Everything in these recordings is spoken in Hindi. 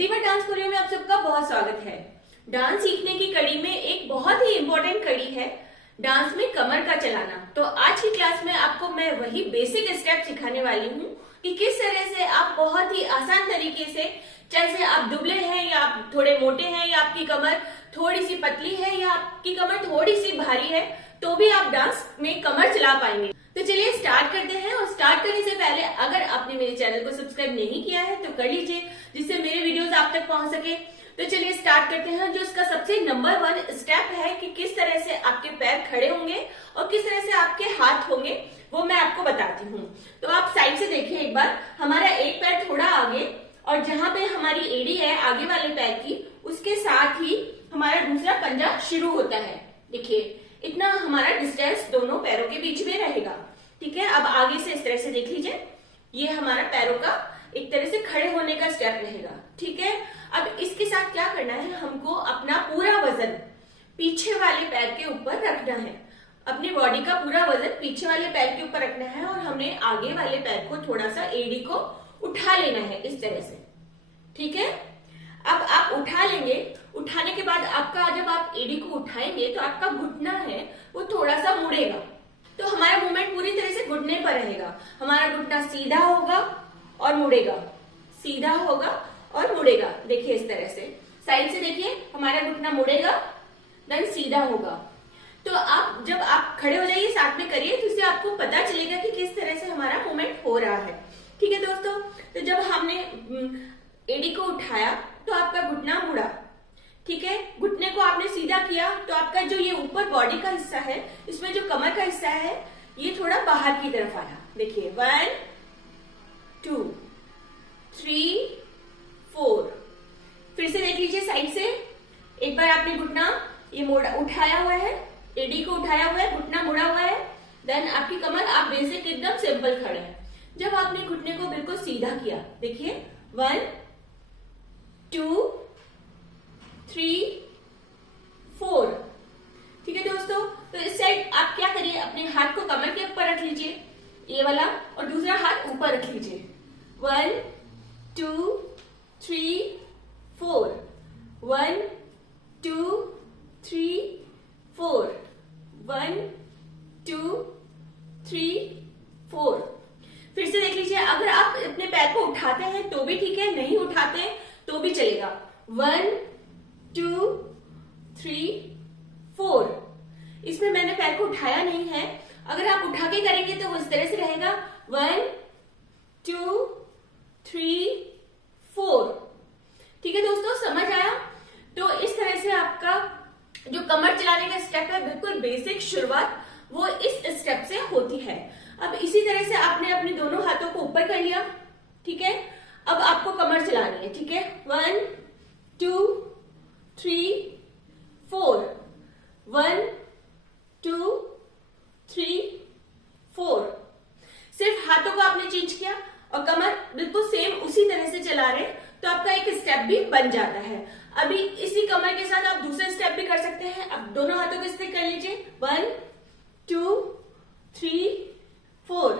प्रतिभा डांस कोरियो में आप सबका बहुत स्वागत है। डांस सीखने की कड़ी में एक बहुत ही इम्पोर्टेंट कड़ी है डांस में कमर का चलाना। तो आज की क्लास में आपको मैं वही बेसिक स्टेप सिखाने वाली हूँ कि किस तरह से आप बहुत ही आसान तरीके से, चाहे आप दुबले हैं या आप थोड़े मोटे हैं या आपकी कमर थोड़ी सी पतली है या आपकी कमर थोड़ी सी भारी है, तो भी आप डांस में कमर चला पाएंगे। तो चलिए स्टार्ट करते हैं। और स्टार्ट करने से पहले अगर आपने मेरे चैनल को सब्सक्राइब नहीं किया है तो कर लीजिए, जिससे मेरे वीडियोस आप तक पहुंच सके। तो चलिए स्टार्ट करते हैं। जो इसका सबसे नंबर 1 स्टेप है कि किस तरह से आपके पैर खड़े होंगे और किस तरह से आपके हाथ होंगे, वो मैं आपको बताती हूँ। तो आप साइड से देखिए एक बार। हमारा एक पैर थोड़ा आगे और जहां पे हमारी एड़ी है आगे वाले पैर की, उसके साथ ही हमारा दूसरा पंजा शुरू होता है। देखिए इतना हमारा डिस्टेंस दोनों पैरों के बीच में रहेगा। ठीक है, अब आगे से इस तरह से देख लीजिए, ये हमारा पैरों का एक तरह से खड़े होने का स्टेप रहेगा। ठीक है, अब इसके साथ क्या करना है, हमको अपना पूरा वजन पीछे वाले पैर के ऊपर रखना है। अपनी बॉडी का पूरा वजन पीछे वाले पैर के ऊपर रखना है और हमने आगे वाले पैर को थोड़ा सा एड़ी को उठा लेना है इस तरह से। ठीक है, अब आप उठा लेंगे। उठाने के बाद आपका जब आप एड़ी को उठाएंगे तो आपका घुटना है वो थोड़ा सा मुड़ेगा। तो हमारा मूवमेंट पूरी तरह से घुटने पर रहेगा। हमारा घुटना सीधा होगा और मुड़ेगा, सीधा होगा और मुड़ेगा। देखिए इस तरह से साइड से देखिए, हमारा घुटना मुड़ेगा देन सीधा होगा। तो आप जब आप खड़े हो जाइए, साथ में करिए, तो इससे आपको पता चलेगा कि किस तरह से हमारा मूवमेंट हो रहा है। ठीक है दोस्तों, तो जब हमने एड़ी को उठाया तो आपका घुटना मुड़ा। ठीक है, घुटने को आपने सीधा किया तो आपका जो ये ऊपर बॉडी का हिस्सा है, इसमें जो कमर का हिस्सा है, ये थोड़ा बाहर की तरफ आया। देखिए 1 2 3 4। फिर से देख लीजिए साइड से। एक बार आपने घुटना ये मोड़ा उठाया हुआ है, एडी को उठाया हुआ है, घुटना मुड़ा हुआ है, देन आपकी कमर, आप बेसिक एकदम सिंपल खड़े हैं। जब आपने घुटने को बिल्कुल सीधा किया, देखिए 1 2 3 4। ठीक है दोस्तों, तो इस साइड आप क्या करिए, अपने हाथ को कमर के ऊपर रख लीजिए, ये वाला, और दूसरा हाथ ऊपर रख लीजिए। 1 2 3 4 1 2 3 4 1 2 3 4। फिर से देख लीजिए, अगर आप अपने पैर को उठाते हैं तो भी ठीक है, नहीं उठाते तो भी चलेगा। 1 2 3 4। इसमें मैंने पैर को उठाया नहीं है, अगर आप उठा के करेंगे तो वो इस तरह से रहेगा 1 2 3 4। ठीक है दोस्तों, समझ आया? तो इस तरह से आपका जो कमर चलाने का स्टेप है, बिल्कुल बेसिक शुरुआत वो इस स्टेप से होती है। अब इसी तरह से आपने अपने दोनों हाथों को ऊपर कर लिया। ठीक है, अब आपको कमर चलानी है। ठीक है, 1 2 3 4 1 2 3 4। सिर्फ हाथों को आपने चेंज किया और कमर बिल्कुल सेम उसी तरह से चला रहे, तो आपका एक स्टेप भी बन जाता है। अभी इसी कमर के साथ आप दूसरा स्टेप भी कर सकते हैं। अब दोनों हाथों को इस्तेमाल कर लीजिए। 1 2 3 4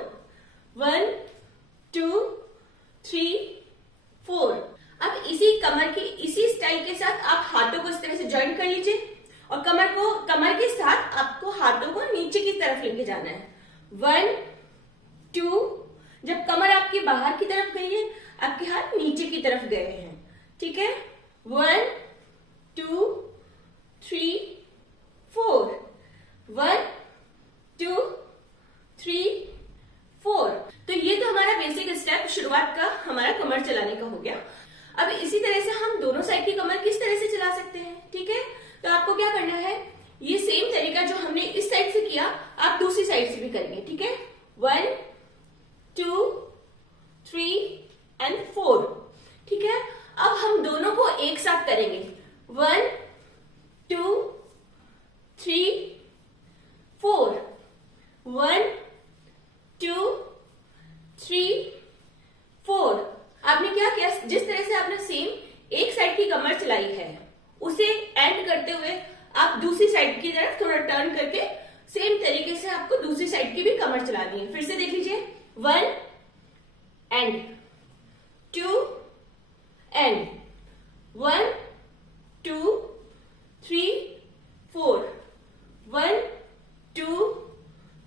1 2 3 4। अब इसी कमर की इसी स्टाइल के साथ आप हाथों को इस तरह से जॉइंट कर लीजिए और कमर के साथ आपको हाथों को नीचे की तरफ लेके जाना है। 1 2। जब कमर आपकी बाहर की तरफ गई है, आपके हाथ नीचे की तरफ गए हैं। ठीक है, 1 2 3 4 1 2 3 4। तो ये तो हमारा बेसिक स्टेप शुरुआत का हमारा कमर चलाने का हो गया। अब इसी तरह से हम दोनों साइड की कमर किस तरह से चला सकते हैं। ठीक है, तो आपको क्या करना है, ये सेम तरीका जो हमने इस साइड से किया, आप दूसरी साइड से भी करेंगे। ठीक है, 1 2 3 एंड 4। ठीक है, अब हम दोनों को एक साथ करेंगे। 1 2 3 4 1 2 3 4। आपने क्या किया, जिस तरह से आपने सेम एक साइड की कमर चलाई है, उसे एंड करते हुए आप दूसरी साइड की तरफ थोड़ा टर्न करके सेम तरीके से आपको दूसरी साइड की भी कमर चलानी है। फिर से देख लीजिए, 1 एंड 2 एंड 1 2 3 4, 1 2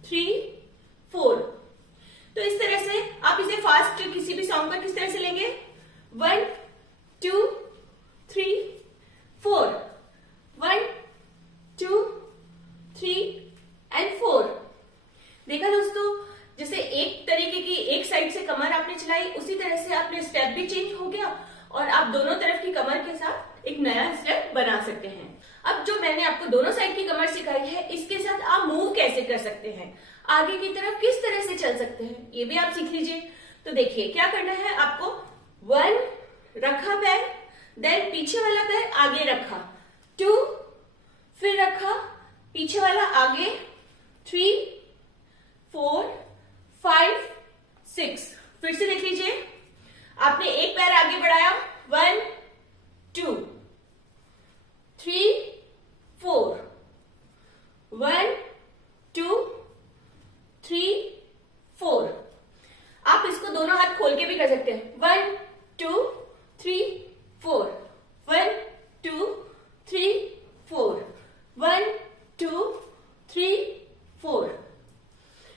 3 4। तो इस तरह से आप इसे फास्ट किसी भी सॉन्ग पर किस तरह से लेंगे? 1 2 3 4, 1 2 3 एंड 4। देखा दोस्तों, जैसे एक तरीके की एक साइड से कमर आपने चलाई, उसी तरह से आपने स्टेप भी चेंज हो गया और आप दोनों तरफ की कमर के साथ एक नया स्टेप बना सकते हैं। अब जो मैंने आपको दोनों साइड की कमर सिखाई है, इसके साथ आप मूव कैसे कर सकते हैं, आगे की तरफ किस तरह से चल सकते हैं, ये भी आप सीख लीजिए। तो देखिए क्या करना है आपको। 1 रखा पैर, देन पीछे वाला पैर आगे रखा, 2 फिर रखा पीछे वाला आगे, 3 4 5 6। फिर से देख लीजिए, आपने एक पैर आगे बढ़ाया, 1 2 3 4, 1 2 3 4। आप इसको दोनों हाथ खोल के भी कर सकते हैं, 1 2 3 4, 1 2 3 4, 1 2 3 4।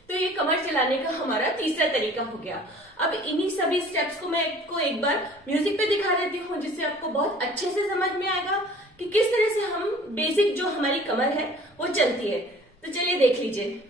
तो ये कमर चलाने का हमारा तीसरा तरीका हो गया। अब इन्हीं सभी स्टेप्स को मैं आपको एक बार म्यूजिक पे दिखा देती हूँ, जिससे आपको बहुत अच्छे से समझ में आएगा कि किस तरह से हम बेसिक जो हमारी कमर है वो चलती है। तो चलिए देख लीजिए।